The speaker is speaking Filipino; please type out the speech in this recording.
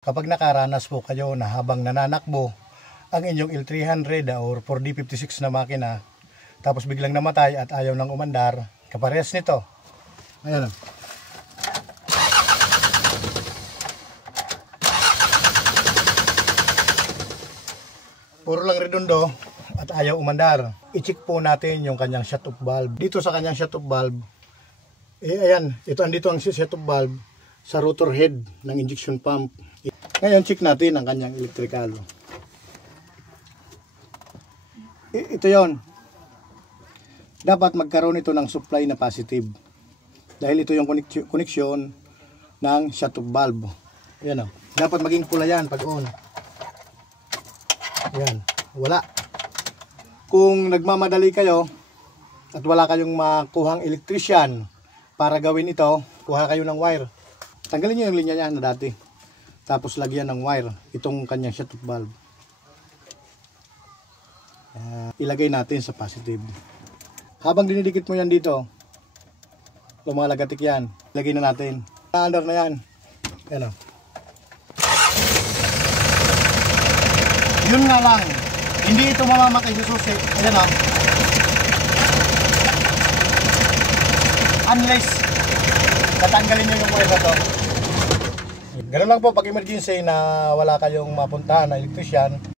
Kapag nakaranas po kayo na habang nananakbo ang inyong L300 or 4D56 na makina, tapos biglang namatay at ayaw nang umandar, kaparehas nito. Ayan. Puro lang redondo at ayaw umandar. I-check po natin yung kanyang shut-off valve. Dito sa kanyang shut-off valve, ayan, andito ang shut-off valve sa rotor head ng injection pump. Ngayon, check natin ang kanyang electrical. Ito yon. Dapat magkaroon ito ng supply na positive. Dahil ito yung connection ng shut-off valve. Ayan o. Dapat maging pula yan pag on. Ayan. Wala. Kung nagmamadali kayo at wala kayong makuhang electrician para gawin ito, kuha kayo ng wire. Tanggalin nyo yung linya niya na dati. Tapos lagyan ng wire itong kanyang shut-off valve. Ilagay natin sa positive. Habang dinidikit mo yan dito, lumalagatik yan. Ilagay na natin. Under na yan. Ayan o. Yun nga lang, hindi ito mamamatay sa susi. Ayan o. Unless natanggalin nyo yung wire na to. Ganun lang po pag emergency na wala kayong mapuntahan na electrician.